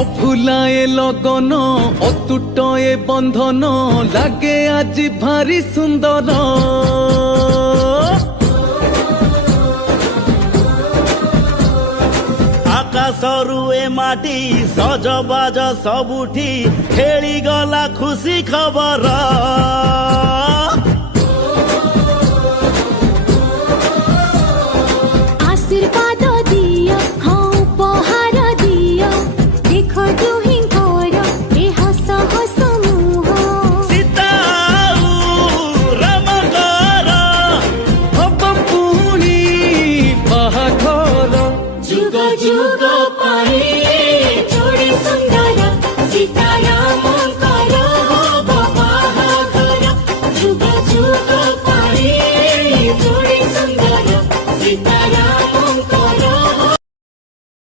অফুলায়ে লগন অতুটয়ে বন্ধন লাগে আজ ভারি সুন্দর। আকাশরু এ মাটি সজবাজ সবুঠি খেলি গলা খুশি খবর। आशीर्वाद दियो हाँ उपहार दियो देखो दुहिंकर ए हस हस मुह। सीता रामकर হব পুনি বাহাঘর जुग जुग